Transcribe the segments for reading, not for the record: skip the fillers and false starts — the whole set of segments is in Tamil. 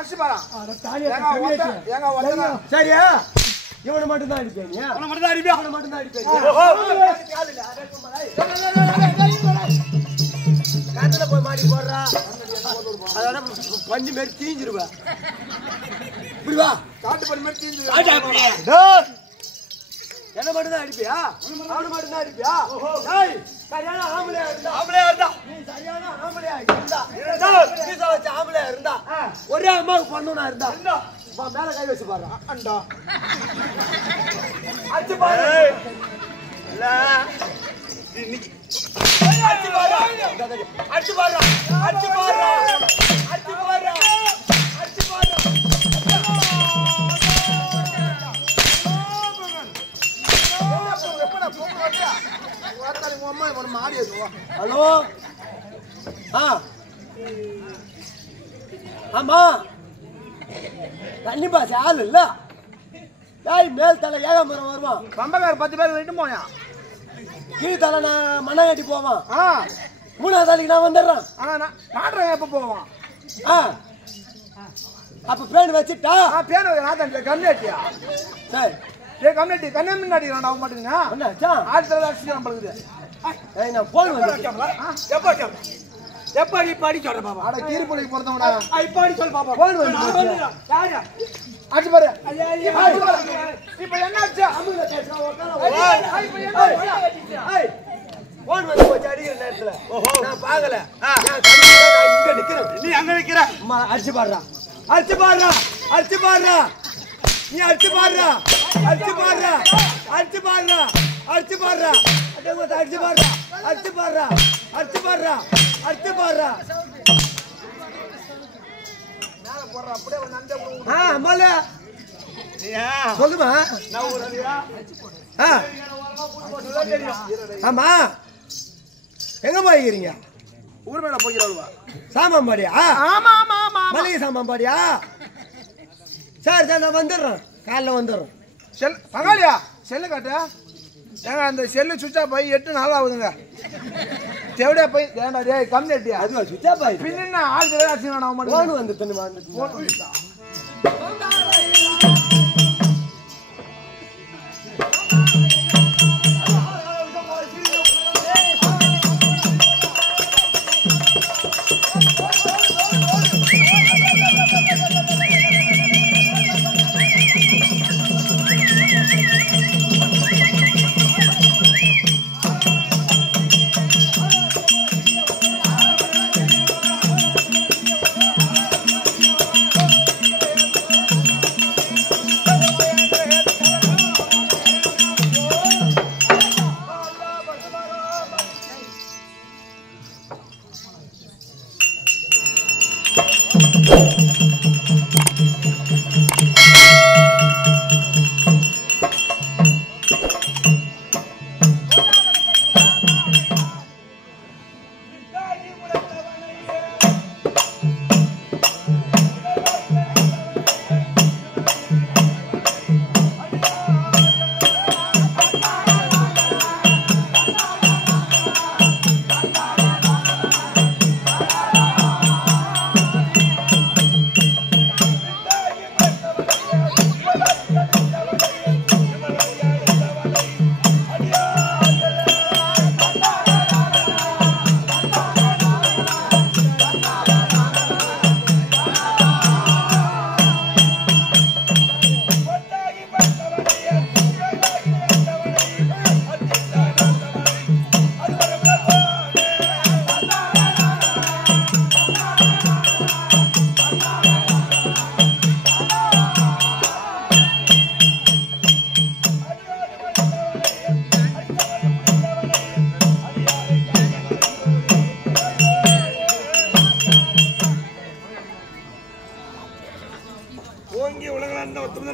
அடிச்சு பாரு. சரியா? இவனை மட்டும் தான் அடிப்பேன். அவனை மட்டும் தான் அடிப்பேன். அவனை மட்டும் தான் அடிப்பேன். காத்துல போய் மாடி போடுறா. அதோட பஞ்சு மாரி தீஞ்சிருவா. இப்படி வா. காட்டு பண்ணி மாதிரி தீஞ்சு. என்ன மட்டும் தான் அடிப்பியா? அவனை மட்டும் தான் அடிப்பியா? டேய், சரியான ஆம்பளையா இருந்தா. நீ சரியான ஆம்பளையா இருந்தா. பீசா வச்ச ஆம்பளையா இருந்தா. ஒரே அம்மாவுக்கு பொண்ணுனா இருந்தா. மேல கை வச்சு பாரு. அண்டா. அடிச்சு பாரு. இல்ல. இன்னைக்கு அடிச்சு பாரு. அடிச்சு பாரு. அடிச்சு பாரு. அடிச்சு பாரு. அடிச்சு பாரு. ஹலோ. ஆமா கண்டிப்பா ஆள் இல்ல. மேல் தலை ஏகாமரம் வருவான். கம்பக்கார 10 பேர் ரெண்டு போயா. கீழ் தலை நான் மண்ணா கட்டி போவான். மூணாவது தலைக்கு நான் வந்துடுறேன். நாட்டுறேன் எப்ப போவான். அப்ப பேன் வச்சுட்டா பேன் நான் கம்யூனிட்டியா. சரி கம்யூனிட்டி கன்னியாகுமரி அடிக்கிறான். அவன் மாட்டேங்க ஆயிரத்தி அடிச்சு பழகுது. நான் போன் வந்து எப்ப நீ பாடி சொல்ற பாப்பா. அட கீரிப்புலிக்கு பொறுத்தவனா பாடி சொல் பாப்பா. போன் வந்து அடிச்சு பாரு. இப்ப என்ன ஆச்சு? போன் வந்து போச்சு அடிக்கிற நேரத்துல. நான் பாக்கல. இங்க நிக்கிறேன். நீ அங்க நிக்கிற. அடிச்சு பாடுறா. அடிச்சு பாடுறா. அடிச்சு பாடுறா. நீ அடிச்சு பாடுறா. அடிச்சு பாடுறா. அடிச்சு பாடுறா. அடிச்சு பாடுறா. அடிச்சு பாடுறா. அடிச்சு பாடுறா. அடிச்சு பாடுறா. அடிச்சு பாடுறா. மேல போடுற அப்படியே நண்டே போடு. அம்மால சொல்லுமா. ஆமா எங்க போய்க்கிறீங்க? ஊர் மேல போகிறவா. சாமான் பாடியா? ஆமா ஆமா ஆமா மளிகை சாமான் பாடியா? சரி சரி நான் வந்துடுறேன். காலைல வந்துடுறேன். பங்காளியா செல்லு காட்டு. ஏங்க அந்த செல்லு சுவிட்ச் ஆஃப் ஆகி 8 நாள் ஆகுதுங்க. தேவடியா போய் ஏண்டா டேய் கம்யூனிட்டியா. அது சுவிட்ச் ஆஃப் ஆகி பின்ன ஆள் வேற ஆச்சு நான் மாட்டேன். போன் வந்து தண்ணி வந்து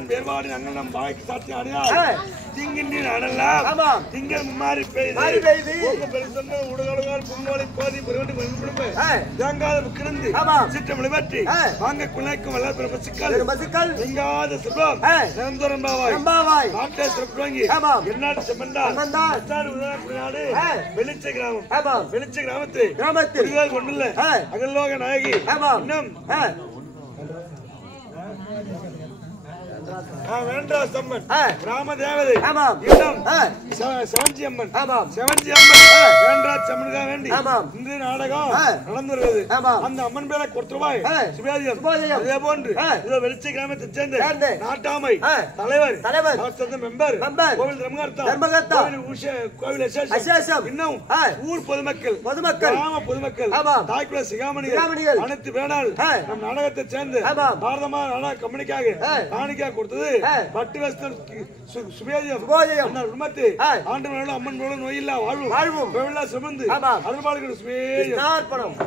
வேறுபாடு நாங்கள் நம் வாய்க்கு சாட்சி அடையாள் திங்கின்ற அடலாம் திங்கள் மும்மாறி பெய்து சொன்ன உடலுகால் பொங்கலை போதி தேங்காத கிடந்து சிற்றம் விளையாட்டி வாங்க குணைக்கும் வல்ல பசுக்கள் எங்காத சுபம் நிரந்தரம் பாவாய் நாட்டை சிறப்பு வாங்கி எந்நாட்டு செம்மண்டாடு நாடு வெளிச்ச கிராமத்தில் கொண்டுள்ள அகலோக நாயகி இன்னும் வேண்டராசம்மன் கிராம தேவதை இடம் செவஞ்சி அம்மன் வேண்டராசம்மனுக்காக வேண்டி இந்த நாடகம் நடந்து வருகிறது. அந்த அம்மன் பேரை கொடுத்துருவாய் சுபேதியம். அதே போன்று வெளிச்ச கிராமத்தை சேர்ந்த நாட்டாமை தலைவர் மெம்பர் கோவில் தர்மகர்த்தா கோவில் விசேஷம் இன்னும் ஊர் பொதுமக்கள் கிராம பொதுமக்கள் தாய்க்குள்ள சிகாமணிகள் அனைத்து பேனால் நம் நாடகத்தை சேர்ந்து பாரதமா நாடக கம்பெனிக்காக காணிக்கா கொடுத்தது பட்டு வஸ்தர் சுபேதியம் உண்மத்து ஆண்டு அம்மன் மூலம் நோயில்லா வாழ்வும் கோவிலா சுமந்து அருள்பாடுகள் சுபேதியம் பணம்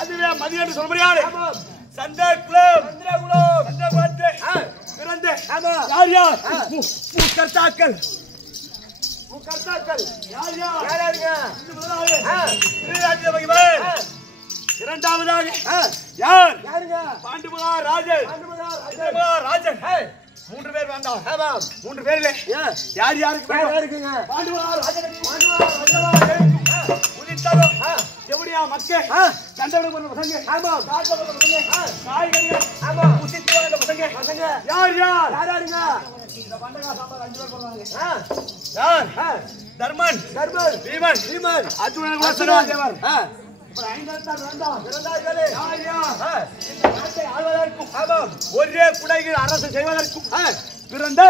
அதுவே மதியம் சொல்ல முடியாது. சண்டை குலம் பிறந்த யார் யார் கர்த்தாக்கள் யார் யார் இரண்டாவதாக யார் பாண்டுமகா ராஜன் மூன்று பேர் வேண்டாம். மூன்று பேர்ல யார் யாருக்கு பாண்டுமகா ராஜன் எப்படியா மக்கள் சண்டை பசங்க காய்கறிகள் பசங்க யார் யாருங்க தர்மன் பீமன் அர்ஜுனன் ஒரே குடையில் அரசு செய்வதற்கும் பிறந்த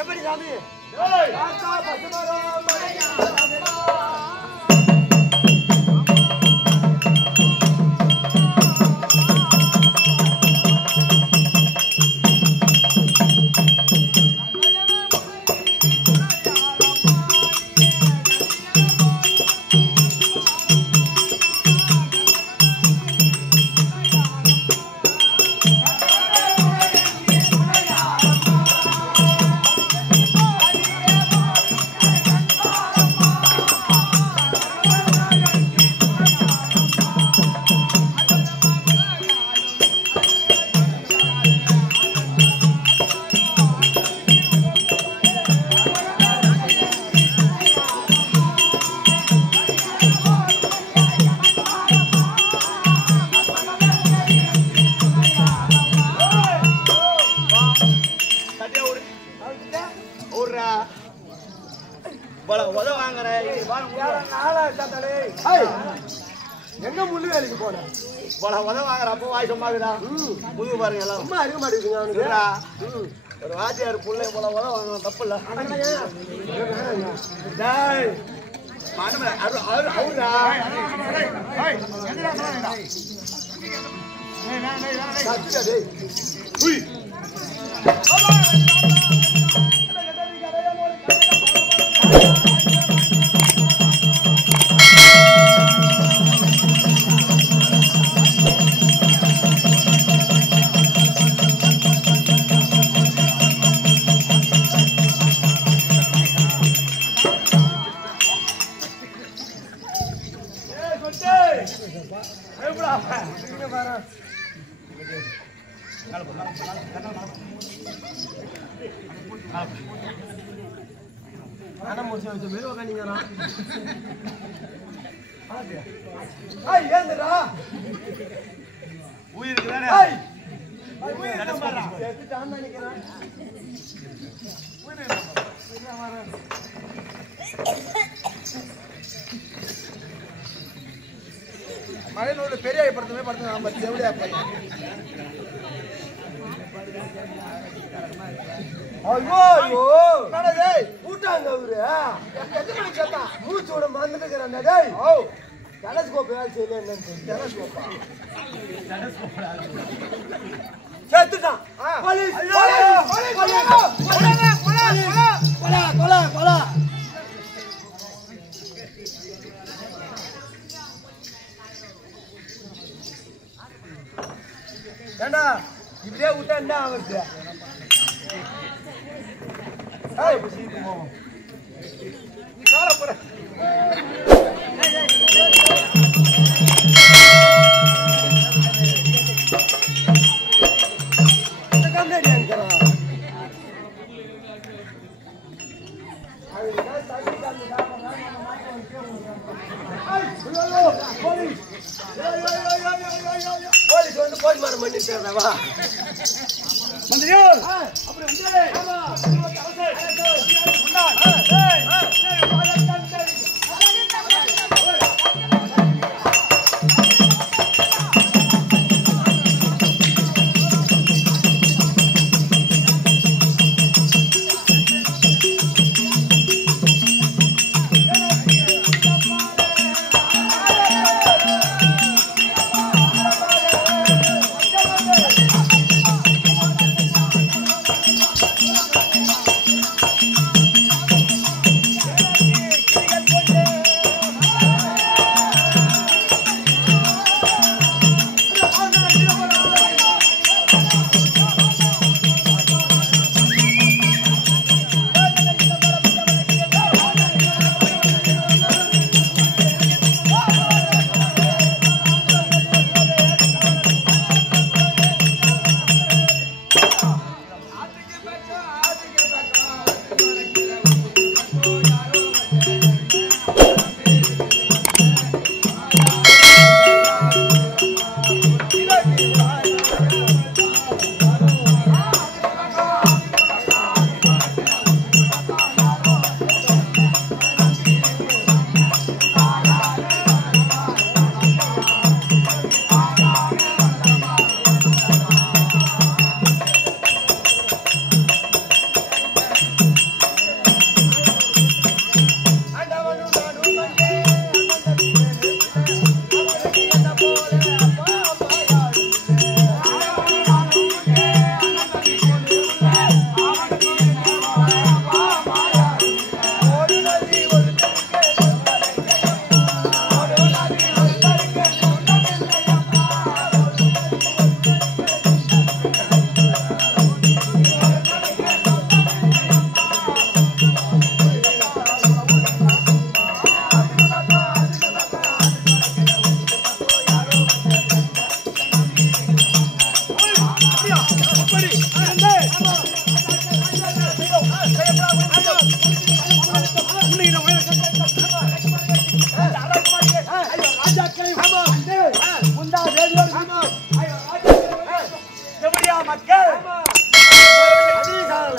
எப்படி எங்க முள்ளு வேலைக்கு போன உதவ வாங்குற அப்போ வாய் சொன்னாக்குதா முதுகு பாருங்க எல்லாம் ரொம்ப அறிய மாட்டேங்குதுங்க அவனுக்கு ஒரு வாத்தியார் பிள்ளை போல உதவ வாங்க தப்பு இல்ல ஏய் ஏந்துடா உயிருக்கு தானே ஏய் உயிர் நம்பறா செத்துட்டான்னு நினைக்கிறேன் மழையோட பெரிய படத்துமே படத்து நம்ம செவடியா பையன் ஐயோ ஐயோ நடே கூட்டாங்க அவரு எத்தனை மணிக்கு கேட்டா மூச்சோட மறந்துட்டு இருக்கறானே டேய் ஓ டெலஸ்கோப் வேலை செய்யல என்னன்னு டெலஸ்கோப்பா செத்துட்டான் போலீஸ் போலா ஏண்டா இப்படியே விட்டா என்ன ஆகுது ஏய் நீ கார போற இந்த கம்பெனி அங்கறா ஐயா சாமி காரணமா நம்ம மாட்டி வந்து போலீஸ் போலீஸ் வந்து போய் மாற பண்ணிட்டேறவா மந்திரியோ அப்புறம் வந்து ஆமா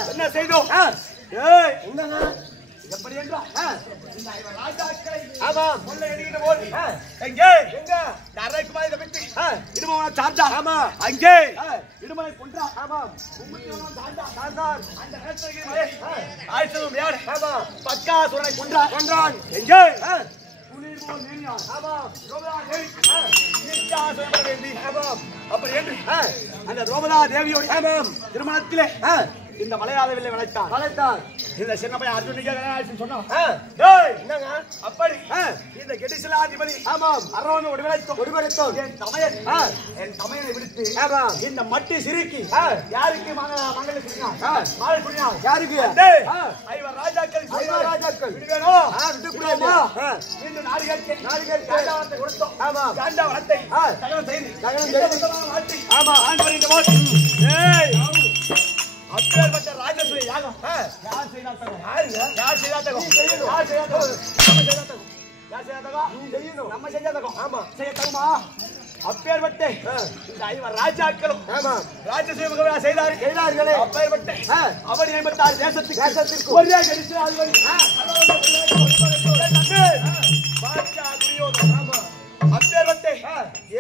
என்ன செய்தோம் எப்படி என்றால் ராஜாக்களை ஆமா முல்லை எடிக்கிட்ட போது எங்கே அரைக்குமா இதை விட்டு இடுமவனை சார்ந்தா ஆமா அங்கே இடுமலை கொன்றா ஆமா சார்ந்தார் அந்த நேரத்திலே ஆயிசனும் யார் ஆமா பக்காசுரனை கொன்றான் எங்கே புலிபோல் நீனியான் ஆமா ரோமலா தேவி நிச்சாசனம் வேண்டி ஆமா அப்படி என்று அந்த ரோமலா தேவியோட ஆமா திருமணத்திலே இந்த மலையாளவில்லை வளைத்தான் இந்த சின்ன பையன் அர்ஜுனுக்கு சொன்னான் என்னங்க அப்படி இந்த கெடிசலாதிபதி ஆமாம் அரவணை ஒடிவளைத்தோம் என் தமையனை விடுத்து இந்த மட்டி சிறுக்கி யாருக்கு மங்களை புரியான் யாருக்கு ஐவர் ராஜாக்கள் விடுவேனோ விட்டுக்கூடாமா இந்த நாடுகளுக்கு கொடுத்தோம் ஆமா காண்டா வளத்தை தகவல் செய்து ஆமா ஆண்டு வருகின்ற அப்பேற்பட்ட ராஜேஸ்வரி யாகம் யார் செய்தாத்தகம் நீ செய்யணும். நம்ம செஞ்சதகம். ஆமா. செய்யத்தகுமா? அப்பேற்பட்ட இந்த 5 ராஜாக்களும் ராஜசேவகர்களாக செய்தார்களே. அப்பேற்பட்ட அவர் 86 தேசத்துக்கு ஒரே கடிச்சு ஆள்வன். பாட்சா துரியோதனன். ஆமா. அப்பேற்பட்ட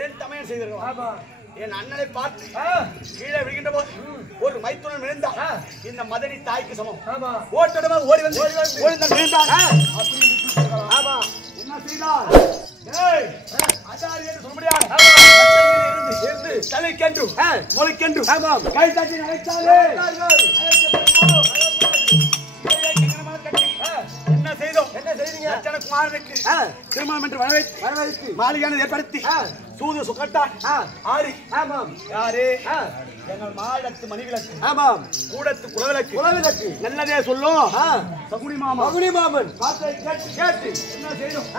ஏன் தமையன் செய்தார்கள். ஆமா. என் அண்ணனை பார்த்து கீழே விழுகின்ற போது ஒரு மைத்துனன் விழுந்தா இந்த மதனி தாய்க்கு சமம். ஓட்டடமா ஓடி வந்து விழுந்தான். ஆமா. என்ன செய்தார்? ஆச்சாரியர் சொல்லும்படியாக தலைக்கென்று முளைக்கென்று கை தட்டி அழைத்தாலே. என்ன செய்தோம்? என்ன செய்தீங்க? குமாரனுக்கு திருமணம் என்று வரவேற்று மாளிகையானது ஏற்படுத்தி சூது சுக்கட்டான் ஆடி. ஆமாம். யாரு? எங்கள் மாடத்து மணிவிளக்கு. ஆமாம். கூடத்து குலவிளக்கு. நல்லதே சொல்லும் சகுனி மாமன் பாட்டை கேட்டு என்ன செய்தோம்?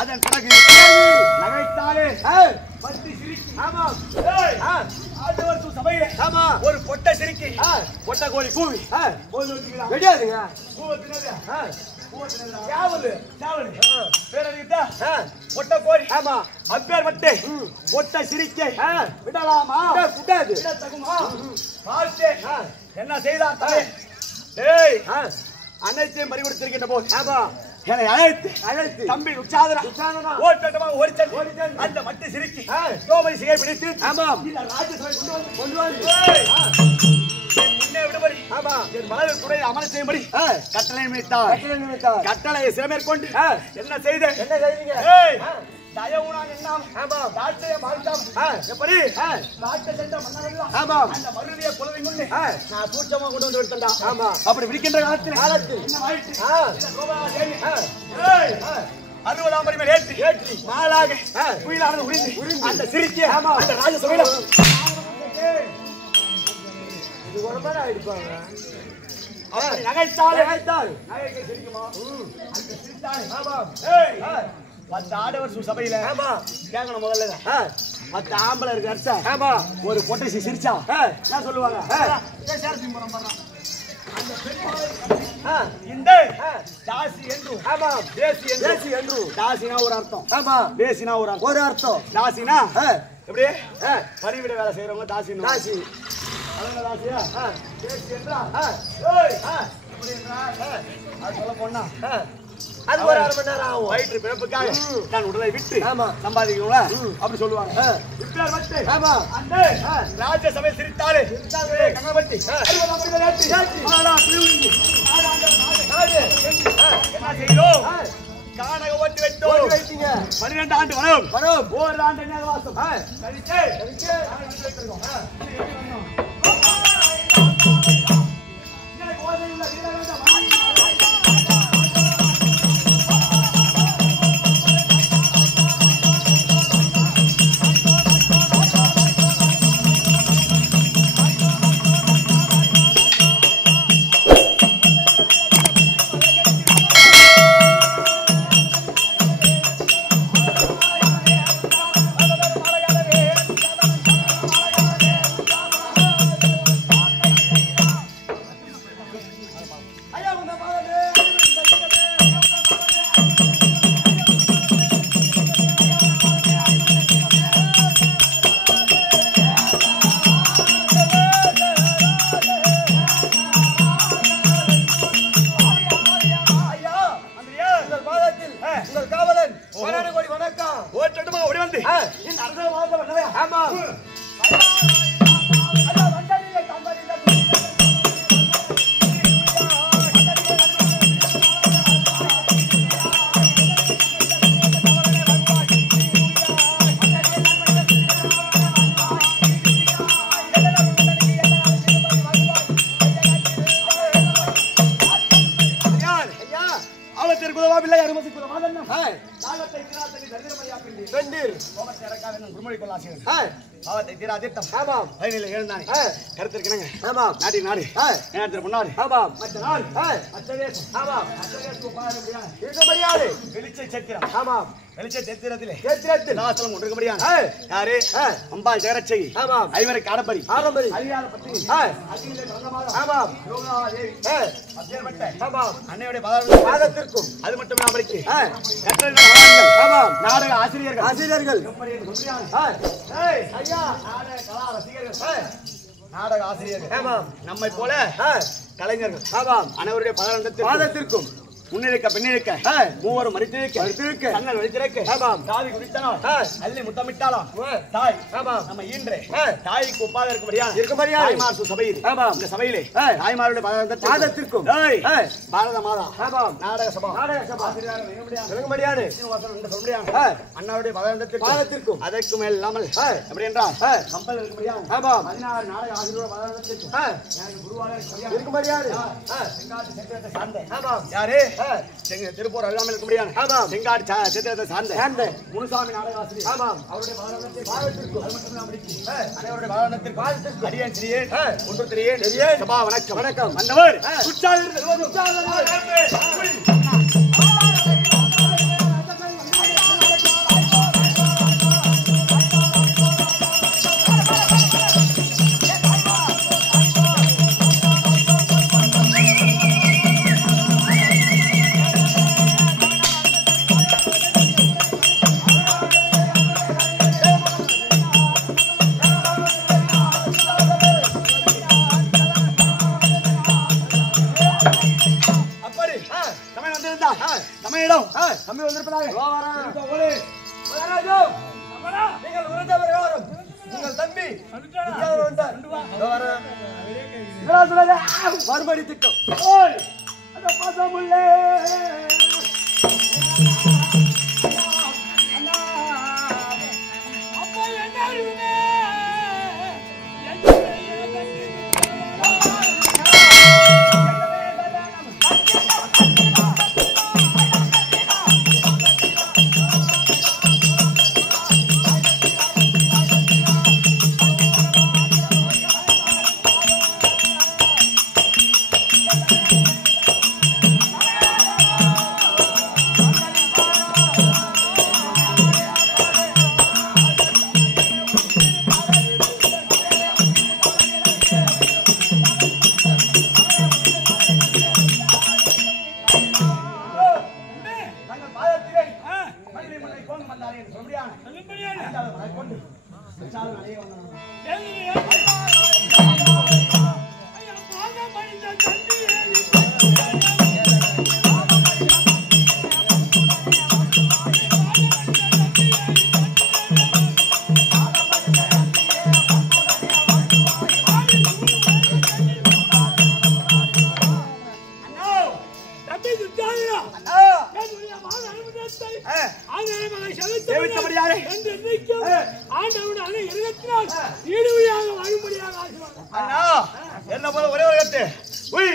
அதன் பிறகு நகைத்தாலே சபையில ஒரு பொட்ட சிரிக்கி பொட்ட கோழி கூவி ரெடியாதுங்க. பொட்ட கோழி. ஆமா. அப்பேர் வட்டே பொட்ட சிரிக்கை விடலாமா? விடாது. என்ன செய்தான்? அனைத்தையும் பறிகொடுத்திருக்கின்ற போது என்னை அழைத்து தம்பி உற்சாதனா ஓட்டமாக ஓடிச்சன் அந்த மட்டி சிரிக்கி கோவை சிகை பிடித்து கொண்டு வந்து முன்னே விடுபடி என் மலர் துறை அமர செய்யும்படி கட்டளை நினைத்தார். கட்டளையை சிறமேற்கொண்டு என்ன செய்தீங்க? தயவுனா என்னாம் தாட்சிய மாற்றம் எப்படி தாட்சிய சென்ற மன்னரெல்லாம் அந்த மருதிய குலவை முன்னே நான் சூட்சமா கொண்டு வந்து விட்டா. ஆமா. அப்படி விடுக்கின்ற காலத்தில் என்ன ஆயிட்டு? இந்த கோபால தேவி 60ஆம் பரிமேல் ஏற்றி மாலாக குயிலானது உரிந்து அந்த சிரிக்கே அந்த ராஜசபையில இது ஒரு மாதிரி ஆயிடுப்பாங்க. அப்படி நகைத்தால் நகைக்கு சிரிக்குமா? அந்த சிரித்தாலே 10 ஆடவர் சபையில கேட்கணும் முதல்ல 10 ஆம்பளை இருக்கு அர்த்தம். ஒரு பொட்டசி சிரிச்சா என்ன சொல்லுவாங்க? இந்த தாசி என்று தேசி என்று தாசினா ஒரு அர்த்தம். ஆமா. தேசினா ஒரு அர்த்தம். தாசினா எப்படி பணிவிட வேலை செய்யறவங்க தாசினா. தாசி தாசியா தேசி என்றா அது சொல்ல போனா அது ஒரு 1/2 மணி நேரம் ஆகும். வயிற்று பிறப்புக்காக நான் உடலை விட்டு சம்பாதிக்கணும்ல அப்படி சொல்லுவாங்க. ஆமா. அந்த ராஜ்யசபை சிரித்தாலே கங்கவட்டி என்ன செய்யணும்? கானக ஓட்டி வைத்தீங்க. 12 ஆண்டு வரும். ஒரு ஆண்டு வாசம் பெண்டில் கோபத்தை இறக்காத என்னும் குருமொழி கொள்ளாசிகள் ஆ பாவத்தை தீரா தீர்த்தம் ஆமாம் வயலில் எழுந்தானே கருத்திருக்கிறேங்க ஆமாம் நாட்டின் நாடு நேரத்தில் முன்னாடி ஆமாம் மற்ற நாள் ஆ அச்சதேசம் ஆமாம் அச்சதேசத்துக்கு உபாயம் முடியாது இருக்க முடியாது வெளிச்ச சத்திரம் ஆமாம் வெளிச்ச சத்திரத்திலே கேத்திரத்தில் நாசலம் ஒன்றுக்கு முடியாது ஆ யாரு அம்பாள் ஜெகரட்சை ஆமாம் ஐவருக்கு ஆடப்படி ஆரம்பரி அறியாத பத்தி ஆ அகிலே பிறந்தமாதம் ஆமாம் யோகாதேவி ஆ அப்பேற்பட்ட ஆமாம் அன்னையுடைய பாதம் பாதத்திற்கும் அது மட்டும் இல்லாமலுக்கு ஆ கற்றறிந்த ஆமாம் நாடக ஆசிரியர்கள் ஆசிரியர்கள் எப்படி என்று சொல்கிறாங்க? ஆ ஏய், ஐயா நாடக கலா ரசிகர்கள் நாடக ஆசிரியர்கள் ஆமாம் நம்மை போல ஆ கலைஞர்கள் ஆமாம் அனைவருடைய பாதத்திற்கும் பாதத்திற்கும் முன்னிருக்க பின்னிருக்க மூவரும் மறித்திருக்க கண்ணல் வழித்திருக்க ஆமாம் தாவி குடித்தாலும் ஆ அள்ளி முத்தமிட்டாலும் ஆ. தாய் ஆமாம் நம்ம ஈன்றே ஆ. தாய்க்கு ஒப்பாக இருக்கும்படியான இருக்கும்படியான தாய்மார் சபையில் ஆமாம். இந்த சபையிலே ஆ. தாய்மாருடைய பாதத்திற்கும் ஏய், ஆ பாரத மாதா ஆமாம் நாடக சபா நாடக சபா ஆசிரியராக மிகப்படியான சொல்லுங்க முடியாது சீனிவாசன் என்று சொல்ல முடியாது ஆ அண்ணாவுடைய பாதத்திற்கும் அதற்கு மேல் இல்லாமல் ஆ. எப்படி என்றால் ஆ கம்பல் இருக்கும்படியான ஆமாம் 16 நாடக ஆசிரியரோட பாதத்திற்கும் ஆ எனக்கு குருவாக இருக்கும்படியான இருக்க முடியாது ஆ செங்காட்டு சத்திரத்தை சார்ந்த ஆமாம் யாரு ஆ திருப்பூர் அருகாமல் இருக்க முடியாது ஆமாம். செங்காடு சத்திரத்தை சார்ந்த சார்ந்த முனுசாமி நாடக ஆசிரியர் ஆமாம் அவருடைய பாதத்திற்கு பாதத்திற்கும் அது மட்டும் இல்லாமல் ஆ அனைவருடைய பாதத்திற்கு அடியேன் சிறியேன் ஆ. ஒன்று திரியேன் திரியேன். சபா வணக்கம் வணக்கம். வந்தவர் ஆ. அப்படி தமிழ் வந்திருந்தா தமிழிடம் தம்பி வந்திருப்பதாக மகாராஜா நீங்கள் உணர்ந்த பிரகாரம் உங்கள் தம்பி வித்யாதரன் வந்தார். இதோ வரேன். என்னடா சொல்லாத? மறுபடி திட்டம் ஓய் அந்த பாசமுள்ளே தங்கள் பாதத்திலே மல்லிகை முல்லை கோங்கு வந்தாரே என்று சொல்ல முடியாது அஞ்சாவது மலர் கொண்டு விசாலம் அடைய வந்தனர். சேவித்தபடியாரே அண்ணா என்ன போல ஒரே ஒரு கத்து உய்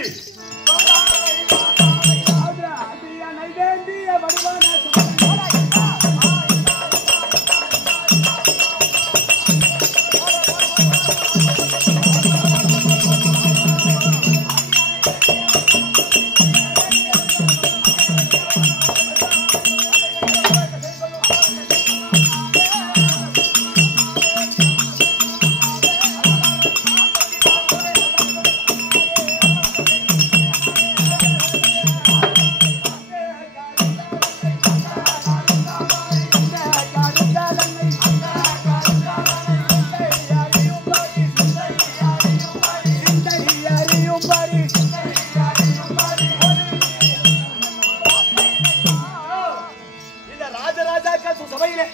இந்த ராஜராஜாக்கள் சபையிலே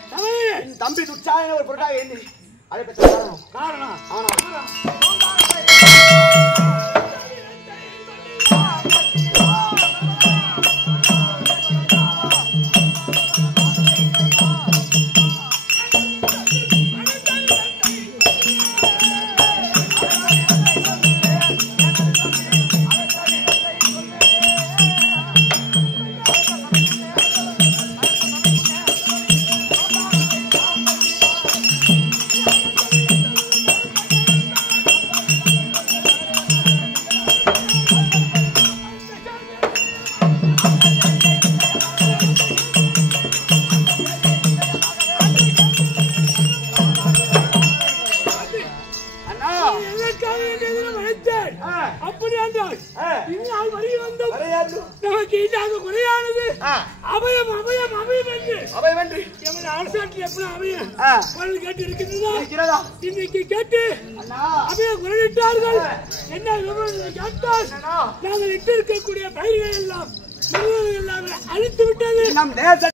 என் தம்பி துச்சாயன ஒரு பொருட்டாக ஏந்தி அதை பற்றி காரணம் ஆனா சரி அப்படி என்றால் இந்நாள் வருகை வந்தோம் நமக்கு இல்லாத குறையானது அபயம் அபயம் அபயம் என்று எமது அரசாட்சி எப்படி அபயம் குரல் கேட்டு இருக்கிறதா இன்னைக்கு கேட்டு அபயம் குரலிட்டார்கள் என்ன விவரம் கேட்டால் நாங்கள் இட்டு இருக்கக்கூடிய பயிர்கள் எல்லாம் எல்லாமே அழித்து விட்டது நம் தேச